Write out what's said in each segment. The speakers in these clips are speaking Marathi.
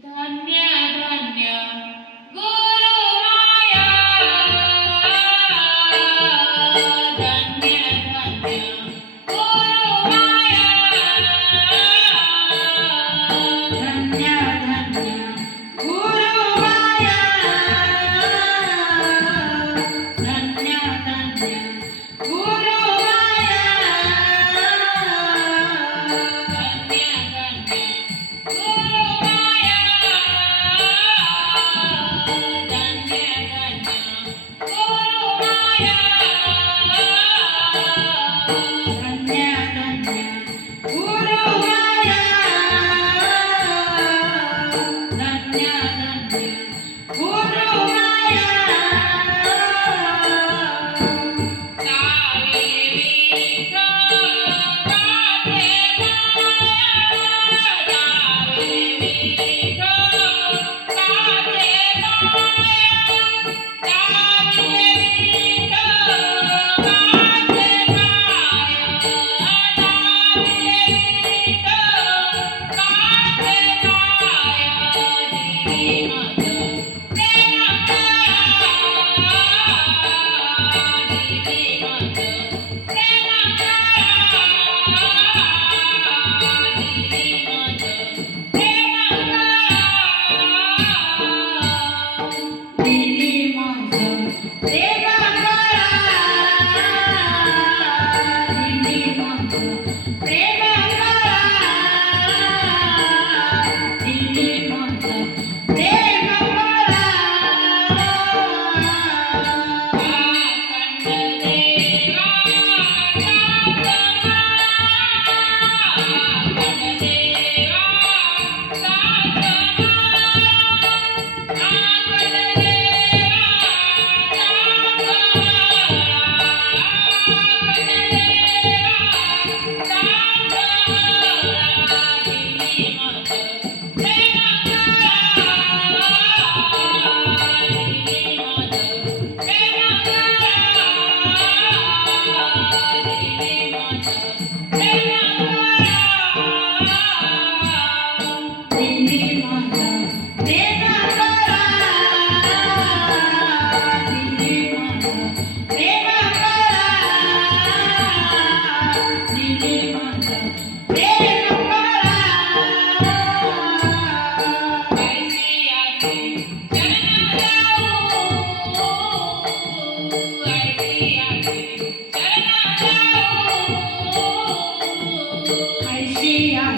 धन्य धन्य. Thank you.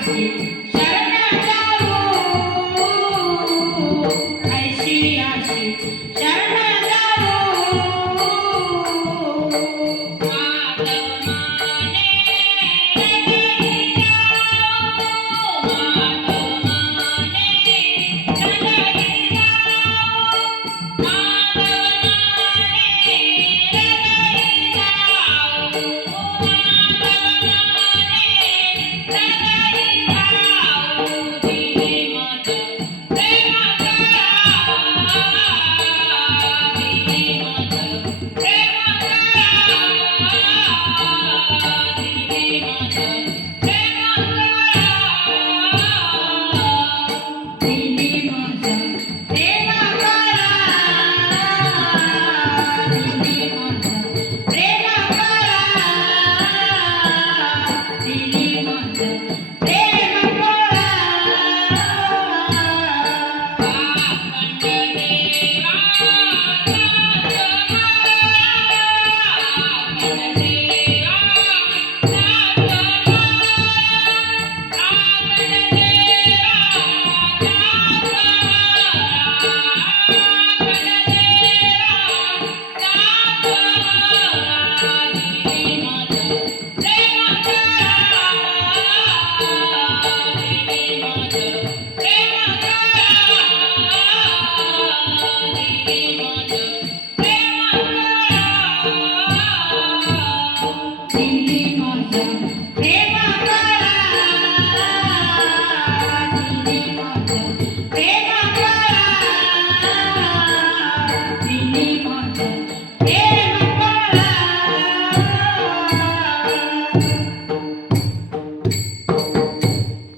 Thank you.